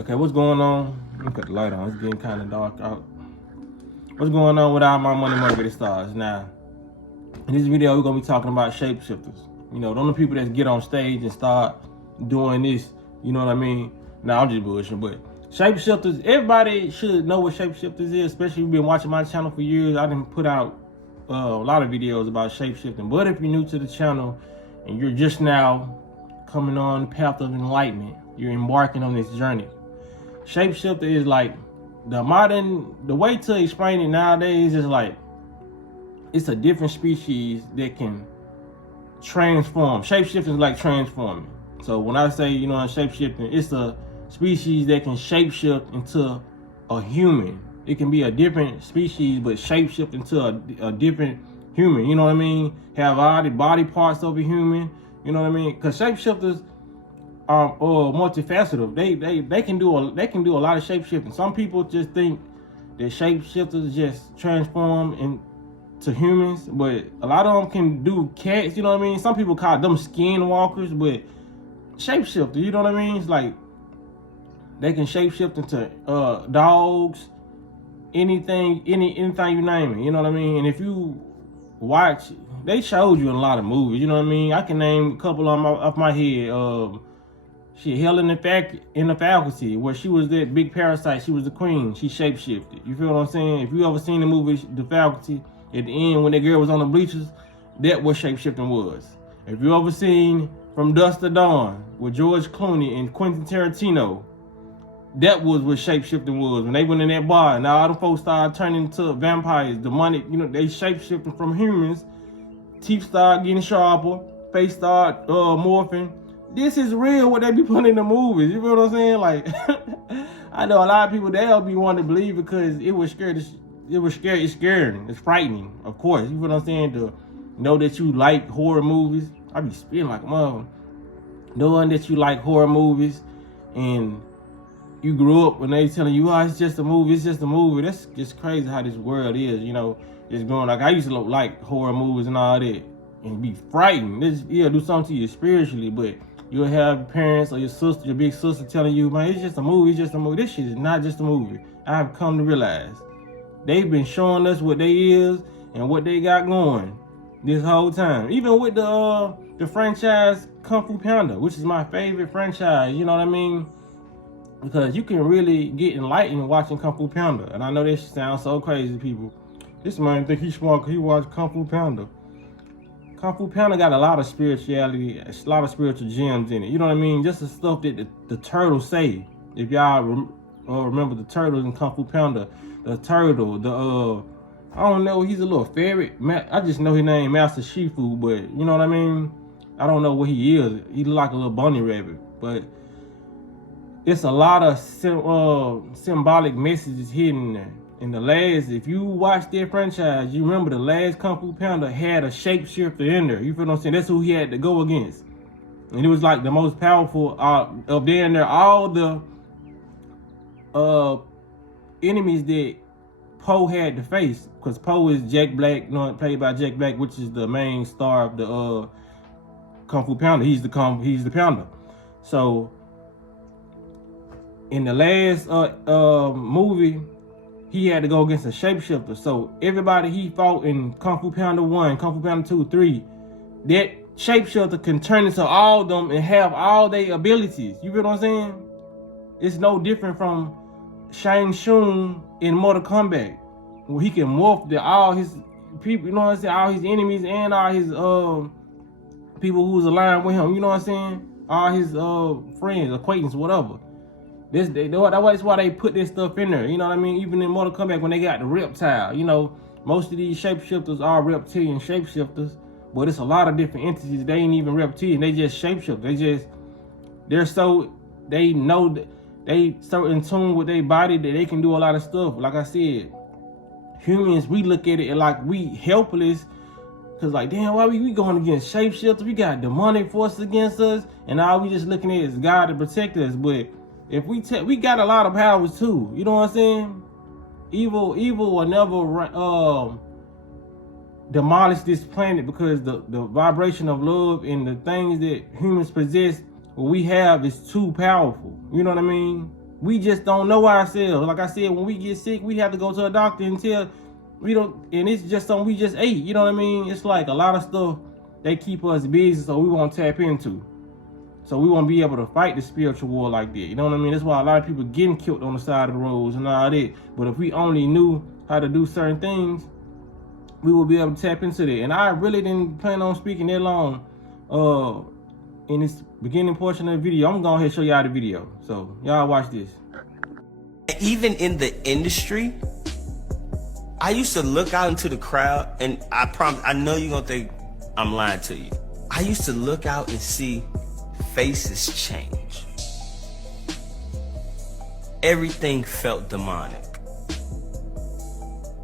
Okay, what's going on? Let me put the light on. It's getting kind of dark out. What's going on with all my money motivated stars? Now, in this video, we're gonna be talking about shapeshifters. You know, the only people that get on stage and start doing this. You know what I mean? Now, I'm just bullshitting, but shapeshifters. Everybody should know what shapeshifters is, especially if you've been watching my channel for years. I didn't put out a lot of videos about shapeshifting. But if you're new to the channel and you're just now coming on the path of enlightenment, you're embarking on this journey. Shapeshifter is like the way to explain it nowadays is like it's a different species that can transform. Shapeshifting is like transforming. So when I say, you know, shapeshifting, it's a species that can shapeshift into a human. It can be a different species, but shapeshift into a different human. You know what I mean? Have all the body parts of a human. You know what I mean? Because shapeshifters are multifaceted. They can do a lot of shapeshifting. Some people just think that shapeshifters just transform into humans, but a lot of them can do cats. You know what I mean? Some people call them skinwalkers, but shapeshifter. You know what I mean? It's like they can shapeshift into dogs, anything you name it. You know what I mean? And if you watch, they showed you in a lot of movies. You know what I mean? I can name a couple off my head. Hell in the Faculty, where she was that big parasite. She was the queen. She shapeshifted. You feel what I'm saying? If you ever seen the movie The Faculty, at the end when that girl was on the bleachers, that what shapeshifting was. If you ever seen From Dusk to Dawn with George Clooney and Quentin Tarantino, that was what shapeshifting was. When they went in that bar and all the folks started turning into vampires, demonic, you know, they shapeshifting from humans. Teeth start getting sharper, face start morphing. This is real what they be putting in the movies. You feel what I'm saying? Like, I know a lot of people, they'll be wanting to believe because it was scared. It's scary. It's frightening, of course. You feel what I'm saying? To know that you like horror movies. I be spitting like a mother. Knowing that you like horror movies and you grew up when they telling you, oh, it's just a movie, it's just a movie. That's just crazy how this world is, you know. It's growing. Like, I used to like horror movies and all that and be frightened. It'll do something to you spiritually, but you'll have parents or your sister, your big sister telling you, man, it's just a movie, it's just a movie. This shit is not just a movie. I've come to realize they've been showing us what they is and what they got going this whole time. Even with the franchise Kung Fu Panda, which is my favorite franchise, you know what I mean? Because you can really get enlightened watching Kung Fu Panda. And I know this sounds so crazy to people. This man think he's smart because he watched Kung Fu Panda. Kung Fu Panda got a lot of spirituality, a lot of spiritual gems in it. You know what I mean? Just the stuff that the turtles say. If y'all remember the turtles in Kung Fu Panda, the turtle, I don't know, he's a little ferret. I just know his name, Master Shifu, but you know what I mean? I don't know what he is. He look like a little bunny rabbit, but it's a lot of symbolic messages hidden there. In the last, if you watch that franchise, you remember the last Kung Fu Panda had a shapeshifter in there. You feel what I'm saying? That's who he had to go against. And it was like the most powerful of there and there. All the enemies that Poe had to face. Because Poe is Jack Black, you know, played by Jack Black, which is the main star of the Kung Fu Panda. He's the Panda. So in the last movie, he had to go against a shapeshifter. So everybody he fought in Kung Fu Panda 1, Kung Fu Panda 2, 3, that shapeshifter can turn into all of them and have all their abilities. You feel what I'm saying? It's no different from Shang Tsung in Mortal Kombat, where he can morph all his people, you know what I'm saying, all his enemies and all his people who's aligned with him, you know what I'm saying? All his friends, acquaintances, whatever. That's why they put this stuff in there. You know what I mean? Even in Mortal Kombat, when they got the reptile, you know, most of these shapeshifters are reptilian shapeshifters, but it's a lot of different entities. They ain't even reptilian. They just shapeshift. They know that they so in tune with their body that they can do a lot of stuff. Like I said, humans, we look at it like we helpless. Cause like, damn, why we going against shapeshifters? We got demonic forces against us, and all we just looking at is God to protect us. But if we got a lot of powers too, you know what I'm saying? Evil will never demolish this planet because the vibration of love and the things that humans possess, what we have is too powerful. You know what I mean? We just don't know ourselves. Like I said, when we get sick, we have to go to a doctor until we don't, and it's just something we just ate. You know what I mean? It's like a lot of stuff they keep us busy, so we won't tap into. So we won't be able to fight the spiritual war like that. You know what I mean? That's why a lot of people getting killed on the side of the roads and all that. But if we only knew how to do certain things, we will be able to tap into that. And I really didn't plan on speaking that long in this beginning portion of the video. I'm going to go ahead and show y'all the video. So y'all watch this. Even in the industry, I used to look out into the crowd, and I promise, I know you're going to think I'm lying to you. I used to look out and see faces change. Everything felt demonic.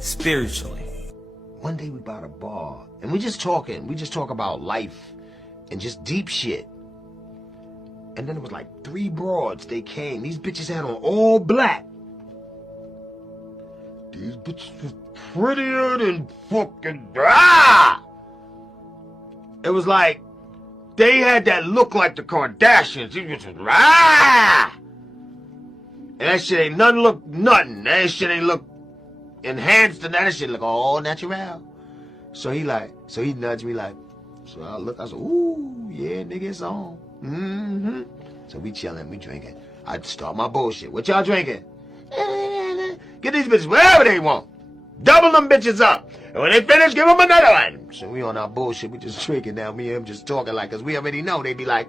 Spiritually. One day we bought a bar, and we just talking. We just talk about life and just deep shit. And then it was like 3 broads. They came. These bitches had on all black. These bitches was prettier than fucking... Ah! It was like, they had that look like the Kardashians. These bitches was... Ah! And that shit ain't nothing. That shit ain't look enhanced, and that shit look all natural. So he nudged me like, so I look, I said, ooh, yeah, nigga, it's on. Mm-hmm. So we chilling, we drinking. I start my bullshit. What y'all drinking? Get these bitches whatever they want. Double them bitches up. And when they finish, give them another one. So we on our bullshit, we just drinking now. Me and him just talking like, cause we already know. They be like,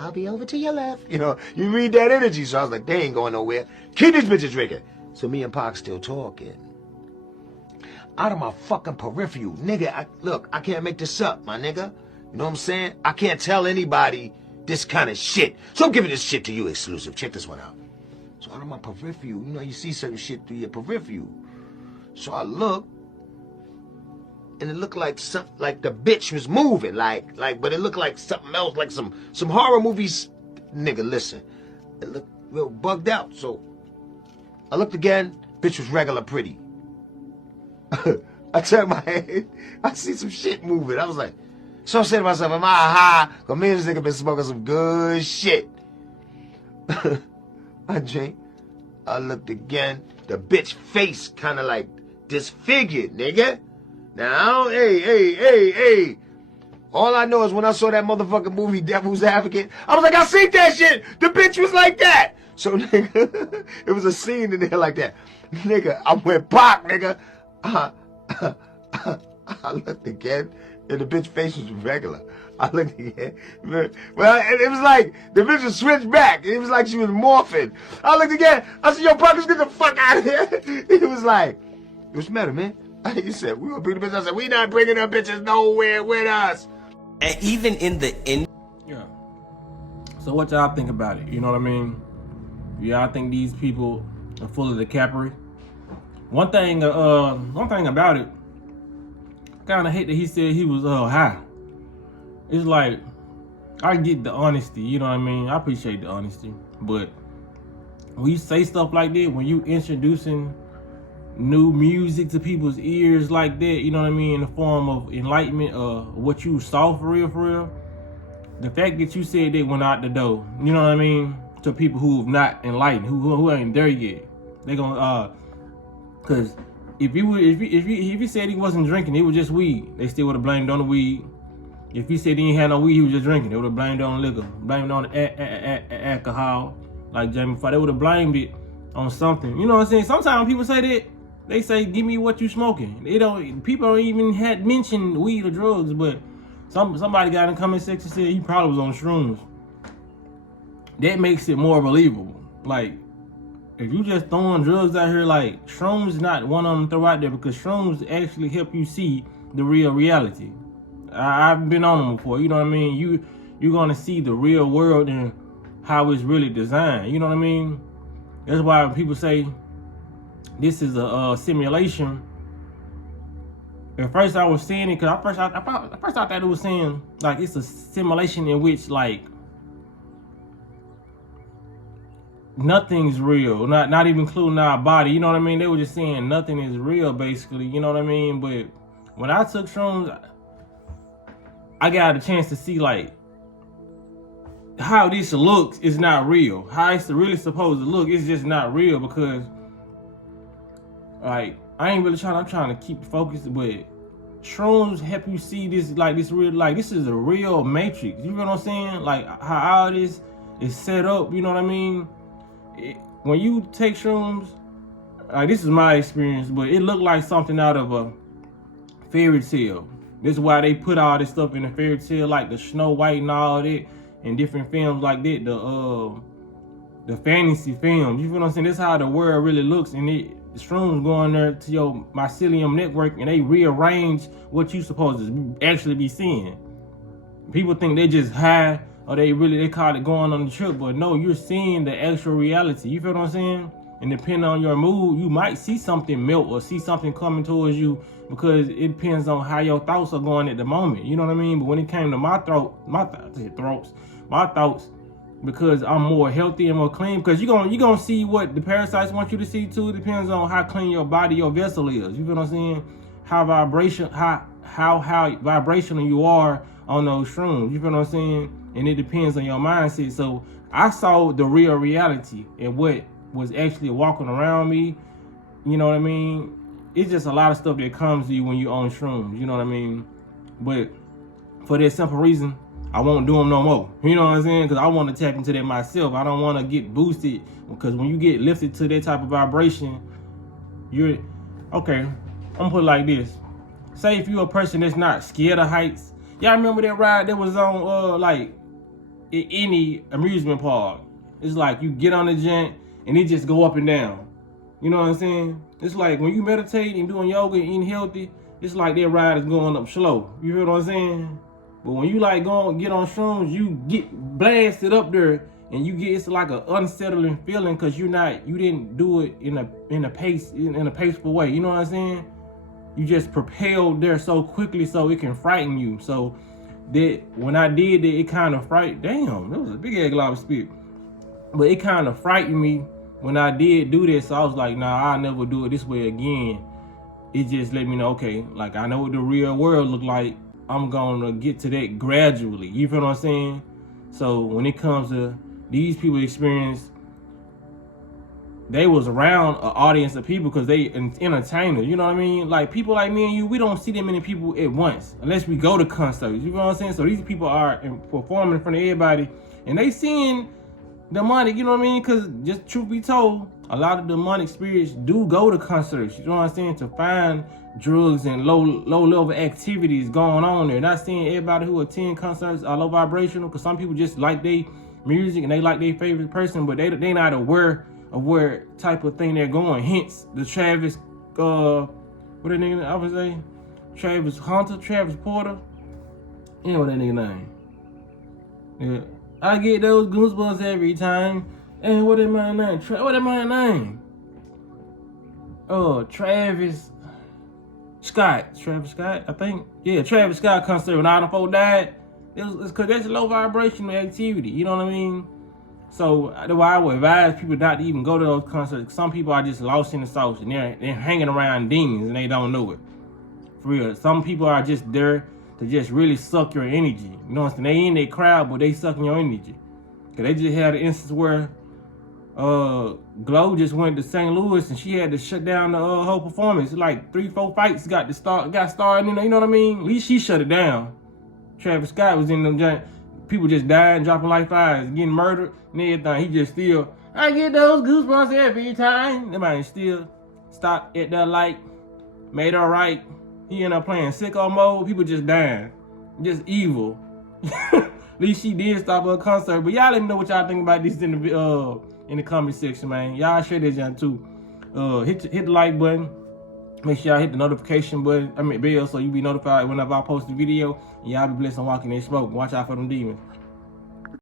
I'll be over to your left. You know, you read that energy. So I was like, they ain't going nowhere. Keep these bitches drinking. So me and Pac still talking. Out of my fucking peripheral. Nigga, look, I can't make this up, my nigga. You know what I'm saying? I can't tell anybody this kind of shit. So I'm giving this shit to you exclusive. Check this one out. So out of my peripheral, you know, you see certain shit through your peripheral. So I look, and it looked like something, like the bitch was moving, but it looked like something else, like some horror movies. Nigga, listen, it looked real bugged out. So I looked again, bitch was regular pretty. I turned my head, I see some shit moving. I was like, so I said to myself, am I high? Cause me and this nigga been smoking some good shit. I drank, I looked again, the bitch face kind of like disfigured, nigga. Now, hey. All I know is when I saw that motherfucking movie, Devil's Advocate, I was like, I seen that shit. The bitch was like that. So, nigga, it was a scene in there like that. Nigga, I went Pac, nigga. I looked again, and the bitch face was regular. I looked again. Well, it was like the bitch was switched back. It was like she was morphing. I looked again. I said, yo, Pac, get the fuck out of here. He was like, what's the matter, man? He said, we gonna bring the bitch. I said, we not bringing them bitches nowhere with us. And even in the Yeah. So what y'all think about it? You know what I mean? Y'all think these people are full of the cappery? One thing about it, I kind of hate that he said he was high. It's like, I get the honesty, you know what I mean? I appreciate the honesty, but when you say stuff like that, when you introducing new music to people's ears like that, you know what I mean, in the form of enlightenment, what you saw for real, the fact that you said that went out the door, you know what I mean, to people who've not enlightened, who ain't there yet, they gonna cause if you said he wasn't drinking, it was just weed, they still would have blamed on the weed. If he said he ain't had no weed, he was just drinking, they would have blamed on liquor, blamed on alcohol, like Jamie Foxx. They would have blamed it on something. You know what I'm saying? Sometimes people say that, they say, give me what you smoking. People don't even had mentioned weed or drugs, but somebody got in the comment section and said he probably was on shrooms. That makes it more believable. Like, if you just throwing drugs out here, like, shrooms is not one of them to throw out there, because shrooms actually help you see the real reality. I've been on them before, you know what I mean? You're gonna see the real world and how it's really designed, you know what I mean? That's why when people say this is a simulation, at first I was saying it because at first I thought it was saying like it's a simulation in which like nothing's real, not even including our body, you know what I mean? They were just saying nothing is real basically, you know what I mean? But when I took shrooms, I got a chance to see like how this looks is not real. How it's really supposed to look is just not real, because like I ain't really I'm trying to keep focused, but shrooms help you see this, like this real, like this is a real matrix. You know what I'm saying? Like how all this is set up, you know what I mean? When you take shrooms, like this is my experience, but it looked like something out of a fairy tale. This is why they put all this stuff in the fairy tale, like the Snow White and all that, and different films like that, the fantasy films. You feel what I'm saying? This is how the world really looks, and the shrooms go in there to your mycelium network, and they rearrange what you supposed to actually be seeing. People think they just high, or they call it going on the trip, but no, you're seeing the actual reality. You feel what I'm saying? And depending on your mood, you might see something melt or see something coming towards you, because it depends on how your thoughts are going at the moment. You know what I mean? But when it came to my thoughts, because I'm more healthy and more clean, because you're gonna see what the parasites want you to see too. It depends on how clean your body, your vessel is. You feel what I'm saying? How vibrational you are on those shrooms. You feel what I'm saying? And it depends on your mindset. So I saw the real reality and what was actually walking around me. You know what I mean? It's just a lot of stuff that comes to you when you own shrooms. You know what I mean? But for that simple reason, I won't do them no more. You know what I'm saying? Because I want to tap into that myself. I don't want to get boosted, because when you get lifted to that type of vibration, you're okay. I'm gonna put it like this. Say if you're a person that's not scared of heights. Y'all remember that ride that was on like any amusement park? It's like you get on the jet and it just go up and down. You know what I'm saying? It's like when you meditate and doing yoga and eating healthy, it's like that ride is going up slow. You feel what I'm saying? But when you like get on shrooms, you get blasted up there, and it's like an unsettling feeling, because you didn't do it in a paceful way. You know what I'm saying? You just propelled there so quickly so it can frighten you. So that when I did that, it kind of frightened. Damn, that was a big egg lava spit. But it kind of frightened me when I did do this. So I was like, nah, I'll never do it this way again. It just let me know, okay, like I know what the real world look like. I'm gonna get to that gradually. You feel what I'm saying? So when it comes to these people experience, they was around an audience of people because they entertainers. You know what I mean? Like people like me and you, we don't see that many people at once unless we go to concerts. You know what I'm saying? So these people are performing in front of everybody, and they seeing demonic. You know what I mean? Because just truth be told, a lot of demonic spirits do go to concerts. You know what I'm saying? To find drugs and low level activities going on there. Not saying everybody who attend concerts are low vibrational, because some people just like their music and they like their favorite person, but they not aware of where type of thing they're going. Hence the Travis what that nigga I would say? Travis Porter. You know what that nigga name? Yeah. I get those goosebumps every time. And what is my name? Travis Scott, I think. Yeah, Travis Scott concert when all the folks died. It's because that's low vibrational activity. You know what I mean? So that's why I would advise people not to even go to those concerts. Some people are just lost in the sauce, and they're hanging around demons and they don't know it. For real. Some people are just there to just really suck your energy. You know what I'm saying? They in their crowd, but they sucking your energy. Cause they just had an instance where Glow just went to St. Louis and she had to shut down the whole performance. Like 3-4 fights got started in there, you know what I mean? At least she shut it down. Travis Scott was in them giant, people just dying, dropping like flies, getting murdered and everything. He just still, I get those goosebumps every time. That man still stopped at that light, made her right. He ended up playing sicko mode. People just dying, just evil. At least she did stop her concert. But y'all let me know what y'all think about this in the comment section, man. Y'all share this y'all too. Hit the like button. Make sure y'all hit the notification button, bell, so you be notified whenever I post a video. And y'all be blessed on walking in smoke. Watch out for them demons.